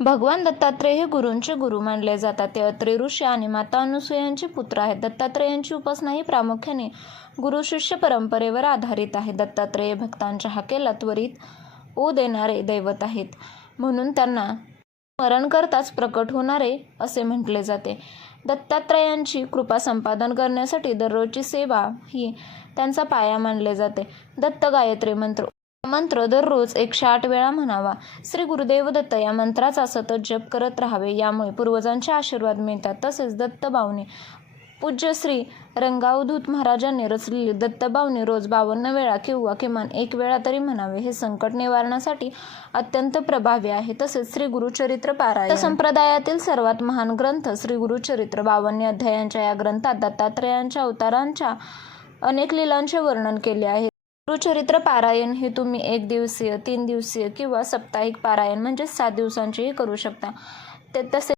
भगवान दत्तात्रेय हे गुरूंचे गुरु मानले जातात. ते अत्रि ऋषी आणि माता अनुसूयांचे पुत्र आहेत. दत्तात्रेयांची उपासना ही प्रामुख्याने गुरु शिष्य परंपरेवर आधारित आहे. दत्तात्रेय भक्तांच्या हाकेला त्वरित ओ देणारे दैवत आहेत, म्हणून त्यांना स्मरण करताच प्रकट होणारे असे म्हटले जाते. दत्तात्रेयांची कृपा संपादन करण्यासाठी दररोजची सेवा ही त्यांचा पाया मानले जाते. दत्त गायत्री मंत्र मंत्र दररोज 108 वेळा म्हणावा. श्री गुरुदेव दत्त या मंत्राचा सतत जप करत राहावे, यामुळे पूर्वजांचे आशीर्वाद मिळतात. तसेच दत्तबावनी पूज्य श्री रंगावधूत महाराजांनी रचलेली दत्तबावनी रोज 52 वेळा किंवा किमान 1 वेळा तरी म्हणावे. हे संकट निवारणासाठी अत्यंत प्रभावी आहे. तसेच श्री गुरुचरित्र पारायण संप्रदायातील सर्वात महान ग्रंथ श्री गुरुचरित्र 52 अध्यायांच्या या ग्रंथात दत्तात्रेयांच्या अवतारांच्या अनेक लीलांचे वर्णन केले आहे. गुरुचरित्र पारायण हे तुम्ही 1 दिवसीय, 3 दिवसीय किंवा साप्ताहिक पारायण म्हणजे 7 दिवसांचेही करू शकता. तसे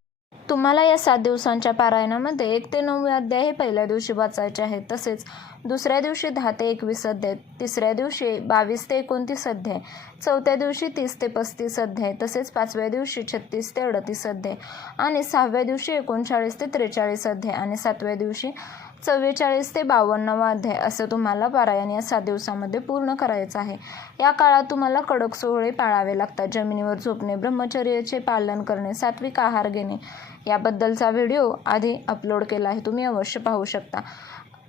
तुम्हाला या 7 दिवसांच्या पारायणामध्ये 1 ते 9 अध्याय हे पहिल्या दिवशी वाचायचे आहेत. तसेच दुसऱ्या दिवशी 10 ते 21 अध्याय, तिसऱ्या दिवशी 22 ते 29 अध्याय, चौथ्या दिवशी 30 ते 35 अध्याय, तसेच 5व्या दिवशी 36 ते 38 अध्याय आणि 6व्या दिवशी 39 ते 43 अध्याय आणि 7व्या दिवशी 44 ते 52 अध्याय असं तुम्हाला पारायण या 7 दिवसामध्ये पूर्ण करायचं आहे. या काळात तुम्हाला कडक सोहळे पाळावे लागतात. जमिनीवर झोपणे, ब्रह्मचर्याचे पालन करणे, सात्विक आहार घेणे याबद्दलचा व्हिडिओ आधी अपलोड केला आहे, तुम्ही अवश्य पाहू शकता.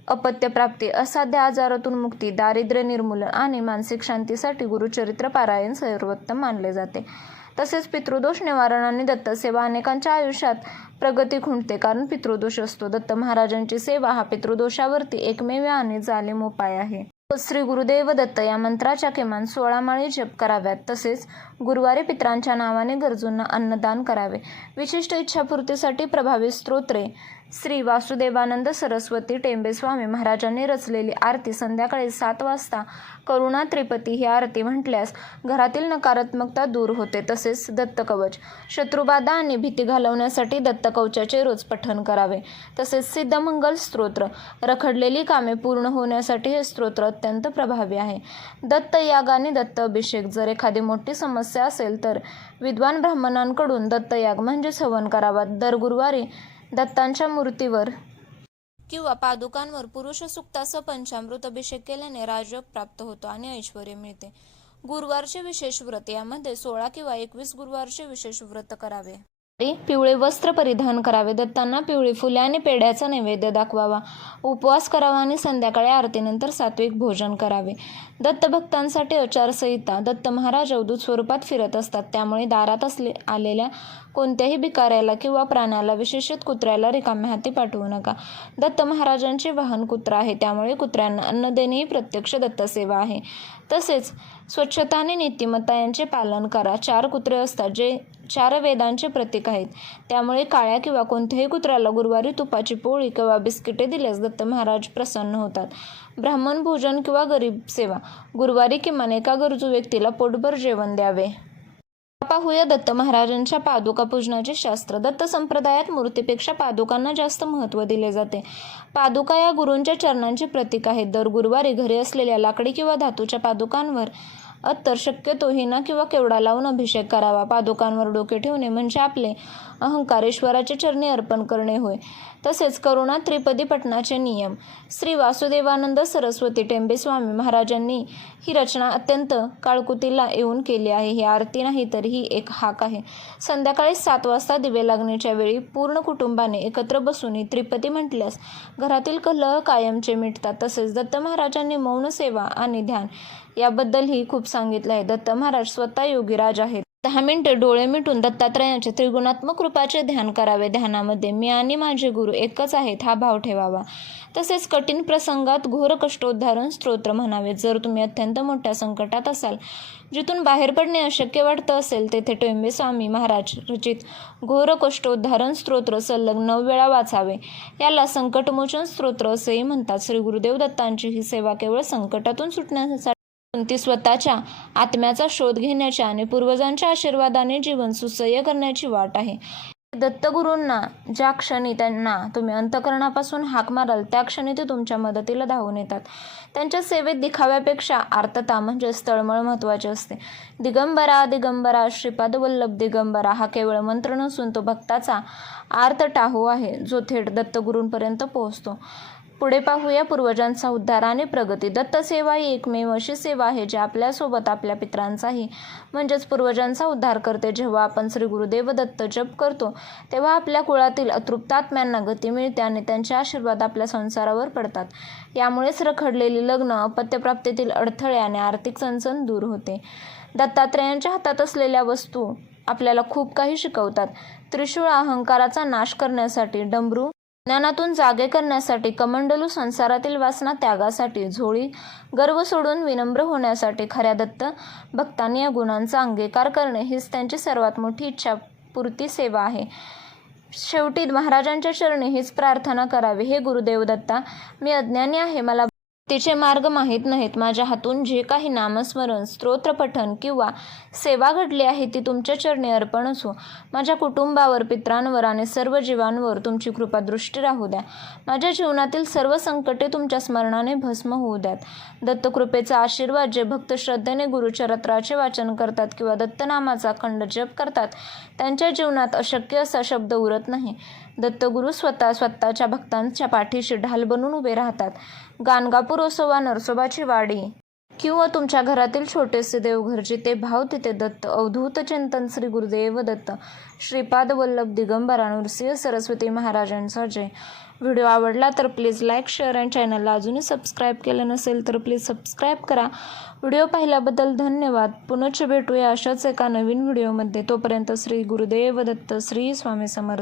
अपत्यप्राप्ती, असाध्य आजारातून मुक्ती, दारिद्र्य निर्मूलन आणि मानसिक शांतीसाठी गुरुचरित्र पारायण सर्वोत्तम मानले जाते. तसेच पितृदोष निवारण आणि दत्तसेवा अनेकांच्या आयुष्यात प्रगती खुंटते, कारण पितृदोष असतो. दत्त महाराजांची सेवा हा पितृदोषावरती एकमेव आणि जालीम उपाय आहे. श्री गुरुदेव दत्त या मंत्राच्या किमान 16 माळी जप कराव्यात. तसेच गुरुवारी पितरांच्या नावाने गरजूंना अन्नदान करावे. विशिष्ट इच्छापूर्तीसाठी प्रभावी स्तोत्रे श्री वासुदेवानंद सरस्वती टेंबे स्वामी महाराजांनी रचलेली आरती संध्याकाळी 7 वाजता करुणा त्रिपती ही आरती म्हटल्यास घरातील नकारात्मकता दूर होते. तसेच दत्तकवच, शत्रुबाधा आणि भीती घालवण्यासाठी दत्तकवचाचे रोज पठण करावे. तसेच सिद्धमंगल स्तोत्र, रखडलेली कामे पूर्ण होण्यासाठी हे स्तोत्र अत्यंत प्रभावी आहे. दत्तयाग आणि दत्त अभिषेक, जर एखादी मोठी समस्या असेल तर विद्वान ब्राह्मणांकडून दत्तयाग म्हणजेच हवन करावा. दर गुरुवारी दत्तांच्या मूर्तीवर किंवा पादुकांवर पुरुष सुक्तासह पंचामृत अभिषेक केल्याने राजयोग प्राप्त होतो आणि ऐश्वर्य मिळते. गुरुवारचे विशेष व्रत, यामध्ये 16 किंवा 21 गुरुवारचे विशेष व्रत करावे. पिवळे वस्त्र परिधान करावे. दत्तांना पिवळी फुले आणि पेढ्याचा नैवेद्य दाखवावा. उपवास करावा आणि संध्याकाळी आरतीनंतर सात्विक भोजन करावे. दत्त भक्तांसाठी आचारसंहिता. दत्त महाराज अवधूत स्वरूपात फिरत असतात, त्यामुळे दारात आलेल्या कोणत्याही भिकाऱ्याला किंवा प्राण्याला, विशेषतः कुत्र्याला रिकाम्या हाती पाठवू नका. दत्त महाराजांचे वाहन कुत्रा आहे, त्यामुळे कुत्र्यांना अन्न देणे ही प्रत्यक्ष दत्तसेवा आहे. तसेच स्वच्छता आणि नीतिमत्ता यांचे पालन करा. 4 कुत्रे असतात जे 4 वेदांचे प्रतीक आहेत, त्यामुळे काळ्या किंवा कोणत्याही कुत्र्याला गुरुवारी तुपाची पोळी किंवा बिस्किटे दिल्यास दत्त महाराज प्रसन्न होतात. ब्राह्मण भोजन किंवा गरीब सेवा, गुरुवारी किमान एका गरजू व्यक्तीला पोटभर जेवण द्यावे. पाहूया दत्त महाराजांच्या पादुका पूजनाचे शास्त्र. दत्त संप्रदायात मूर्तीपेक्षा पादुकांना जास्त महत्त्व दिले जाते. पादुका या गुरूंच्या चरणांचे प्रतीक आहेत. दर गुरुवारी घरी असलेल्या लाकडी किंवा धातूच्या पादुकांवर अत्तर, शक्यतो हिना किंवा केवडा लावून अभिषेक करावा. पादुकांवर डोके ठेवणे म्हणजे आपले अहंकार ईश्वराच्या चरणी अर्पण करणे होय. तसेच करुणा त्रिपदी पठणाचे नियम. श्री वासुदेवानंद सरस्वती टेंबे स्वामी महाराजांनी ही रचना अत्यंत काळकुतीला येऊन केली आहे. ही आरती नाही तर ही एक हाक आहे. संध्याकाळी 7 वाजता दिवे लागण्याच्या वेळी पूर्ण कुटुंबाने एकत्र बसून ही त्रिपदी म्हटल्यास घरातील कलह कायमचे मिटतात. तसेच दत्त महाराजांनी मौन सेवा आणि ध्यान याबद्दलही खूप सांगितले आहे. दत्त महाराज स्वतः योगीराज आहेत. 10 मिनिटे डोळे मिटून दत्तात्रेयांचे त्रिगुणात्मक रूपाचे ध्यान करावे. ध्यानामध्ये मी आणि माझे गुरु एकच आहेत हा भाव ठेवावा. तसेच कठीण प्रसंगात घोर कष्टोद्धारण स्तोत्र म्हणावे. जर तुम्ही अत्यंत मोठ्या संकटात असाल, जिथून बाहेर पडणे अशक्य वाटतं असेल, तेथे टेंबे स्वामी महाराज रचित घोर कष्टोद्धारण स्तोत्र सलग 9 वेळा वाचावे. याला संकटमोचन स्तोत्र असेही म्हणतात. श्री गुरुदेव दत्तांची ही सेवा केवळ संकटातून सुटण्यासाठी, ती स्वतःच्या आत्म्याचा शोध घेण्याच्या आणि पूर्वजांच्या आशीर्वादाने जीवन सुसह्य करण्याची वाट आहे. दत्तगुरूंना ज्या क्षणी त्यांना तुम्ही अंतःकरणापासून हाक माराल त्या क्षणी ते तुमच्या मदतीला धावून येतात. त्यांच्या सेवेत दिखाव्यापेक्षा आर्तता म्हणजेच तळमळ महत्त्वाची असते. दिगंबरा दिगंबरा श्रीपाद वल्लभ दिगंबरा हा केवळ मंत्र नसून तो भक्ताचा आर्त टाहू आहे, जो थेट दत्तगुरूंपर्यंत पोहोचतो. पुढे पाहूया पूर्वजांचा उद्धार आणि प्रगती. दत्तसेवा ही एकमेव अशी सेवा आहे जी आपल्यासोबत आपल्या पितरांचाही म्हणजेच पूर्वजांचा उद्धार करते. जेव्हा आपण श्री गुरुदेव दत्त जप करतो तेव्हा आपल्या कुळातील अतृप्तात्म्यांना गती मिळते आणि त्यांचे आशीर्वाद आपल्या संसारावर पडतात. यामुळेच रखडलेली लग्न, अपत्यप्राप्तीतील अडथळे आणि आर्थिक चणचण दूर होते. दत्तात्रेयांच्या हातात असलेल्या वस्तू आपल्याला खूप काही शिकवतात. त्रिशूळ अहंकाराचा नाश करण्यासाठी, डमरू ज्ञानातून जागे करण्यासाठी, कमंडलू संसारातील वासना त्यागासाठी, झोळी गर्व सोडून विनम्र होण्यासाठी. खऱ्या दत्त भक्तांनी या गुणांचा अंगीकार करणे हीच त्यांची सर्वात मोठी इच्छापूर्ती सेवा आहे. शेवटी महाराजांच्या चरणी हीच प्रार्थना करावी, हे गुरुदेव दत्ता, मी अज्ञानी आहे, मला तिचे मार्ग माहीत नाहीत. माझ्या हातून जे काही नामस्मरण, स्तोत्रपठण किंवा सेवा घडली आहे ती तुमच्या चरणी अर्पण असो. माझ्या कुटुंबावर, पित्रांवर आणि सर्व जीवांवर तुमची कृपा दृष्टी राहू द्या. माझ्या जीवनातील सर्व संकटे तुमच्या स्मरणाने भस्म होऊ द्यात. दत्तकृपेचा आशीर्वाद जे भक्त श्रद्धेने गुरुचरित्राचे वाचन करतात किंवा दत्तनामाचा अखंड जप करतात त्यांच्या जीवनात अशक्य असा शब्द उरत नाही. दत्तगुरू स्वतःच्या भक्तांच्या पाठीशी ढाल बनून उभे राहतात. गाणगापूर असो वा नरसोबाची वाडी किंवा तुमच्या घरातील छोटेसे देवघर, जिथे भाव तिथे दत्त. अवधूत चिंतन. श्री गुरुदेव दत्त. श्रीपाद वल्लभ दिगंबरा नृसिंह सरस्वती महाराजांचा जय. व्हिडिओ आवडला तर प्लीज लाईक, शेअर आणि चॅनलला अजूनही सबस्क्राईब केलं नसेल तर प्लीज सबस्क्राईब करा. व्हिडिओ पाहिल्याबद्दल धन्यवाद. पुनश्च भेटूया अशाच एका नवीन व्हिडिओमध्ये. तोपर्यंत श्री गुरुदेव दत्त. श्री स्वामी समर्थ.